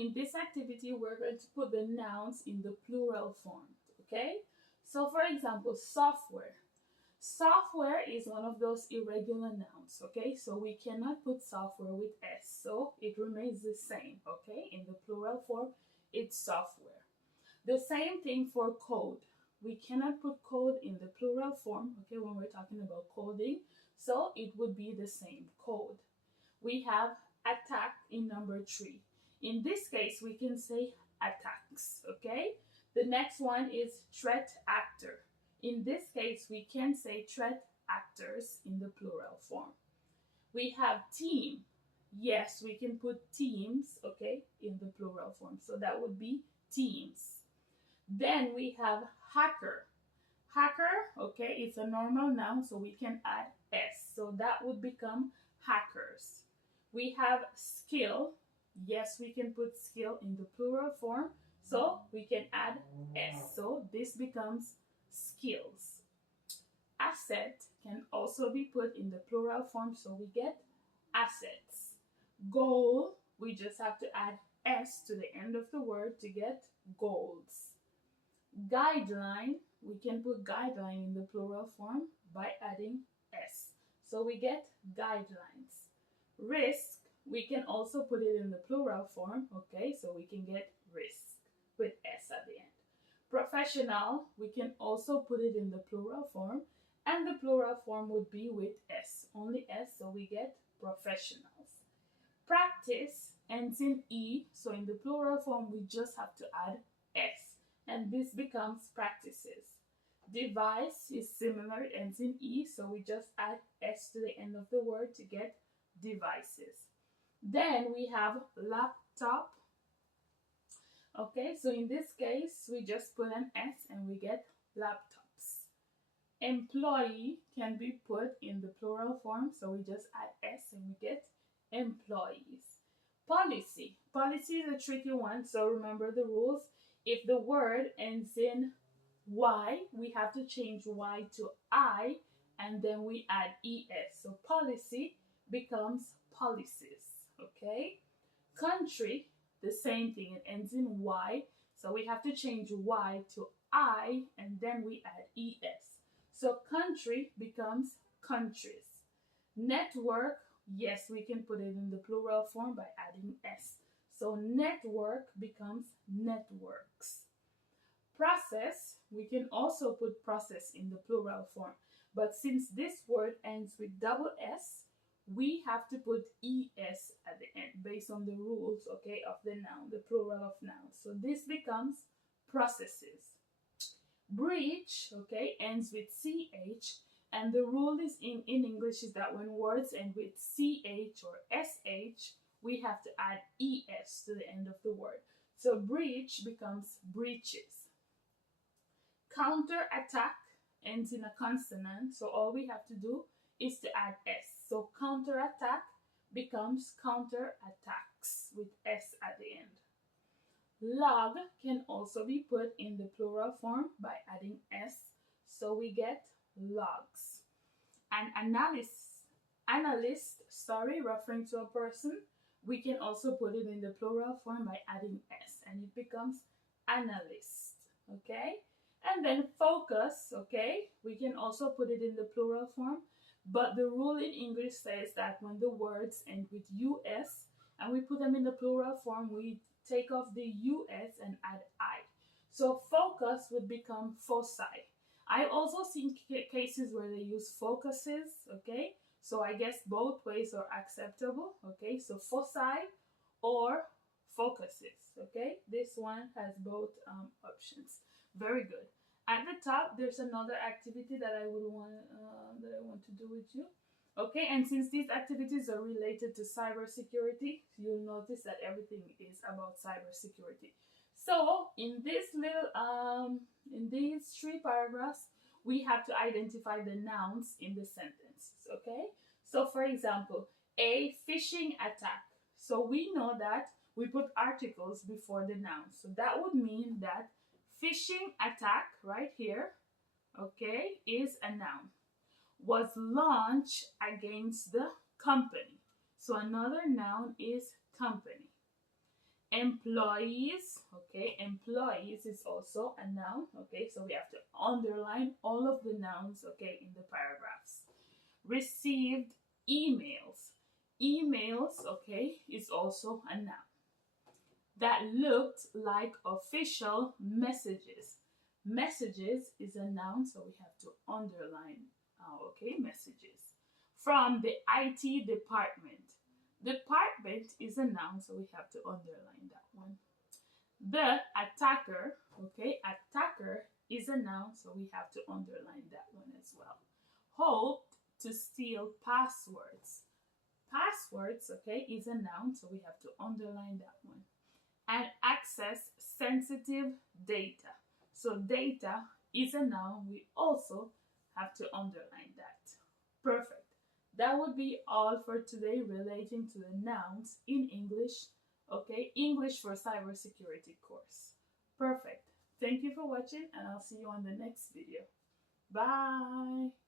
in this activity, we're going to put the nouns in the plural form, okay? So for example, software. Software is one of those irregular nouns, okay? So we cannot put software with S, so it remains the same, okay? In the plural form, it's software. The same thing for code. We cannot put code in the plural form, okay, when we're talking about coding, so it would be the same, code. We have attack in number 3. In this case, we can say attacks, okay? The next one is threat actor. In this case, we can say threat actors in the plural form. We have team. Yes, we can put teams, okay, in the plural form. So that would be teams. Then we have hacker. Hacker, okay, it's a normal noun, so we can add S. So that would become hackers. We have skill. Yes, we can put skill in the plural form, so we can add S. So this becomes skills. Asset can also be put in the plural form, so we get assets. Goal, we just have to add S to the end of the word to get goals. Guideline, we can put guideline in the plural form by adding S. So we get guidelines. Risk, we can also put it in the plural form, okay, so we can get risk with S at the end. Professional, we can also put it in the plural form, and the plural form would be with S, only S, so we get professionals. Practice ends in E, so in the plural form we just have to add S, and this becomes practices. Device is similar, it ends in E, so we just add S to the end of the word to get devices. Then we have laptop. Okay, so in this case, we just put an S and we get laptops. Employee can be put in the plural form, so we just add S and we get employees. Policy. Policy is a tricky one, so remember the rules. If the word ends in Y, we have to change Y to I, and then we add ES. So policy becomes policies, okay? Country, the same thing, it ends in Y, so we have to change Y to I, and then we add ES. So country becomes countries. Network, yes, we can put it in the plural form by adding S. So network becomes networks. Process, we can also put process in the plural form, but since this word ends with double S, we have to put ES at the end based on the rules, okay, of the noun, the plural of nouns. So this becomes processes. Breach, okay, ends with CH, and the rule is in English is that when words end with CH or SH, we have to add ES to the end of the word. So breach becomes breaches. Counter attack ends in a consonant, so all we have to do is to add S. So counter attack becomes counter attacks with S at the end. Log can also be put in the plural form by adding S, so we get logs. An analyst, referring to a person, we can also put it in the plural form by adding S, and it becomes analyst, okay? And then focus, okay, we can also put it in the plural form, but the rule in English says that when the words end with US and we put them in the plural form, we take off the US and add I. So focus would become foci. I also seen cases where they use focuses, okay? So I guess both ways are acceptable, okay? So foci or focuses, okay? This one has both options. Very good. At the top, there's another activity that I want to do with you. Okay, and since these activities are related to cybersecurity, you'll notice that everything is about cybersecurity. So in this in these 3 paragraphs, we have to identify the nouns in the sentences. Okay, so for example, a phishing attack. So we know that we put articles before the noun. So that would mean that phishing attack right here, okay, is a noun. Was launched against the company. So another noun is company. Employees, okay, employees is also a noun, okay, so we have to underline all of the nouns, okay, in the paragraphs. Received emails. Emails, okay, is also a noun. That looked like official messages. Messages is a noun, so we have to underline, okay, messages. From the IT department. Department is a noun, so we have to underline that one. The attacker, okay, attacker is a noun, so we have to underline that one as well. Hoped to steal passwords. Passwords, okay, is a noun, so we have to underline that one. And access sensitive data. So data is a noun, we also have to underline that. Perfect. That would be all for today relating to the nouns in English. Okay, English for cybersecurity course. Perfect. Thank you for watching, and I'll see you on the next video. Bye.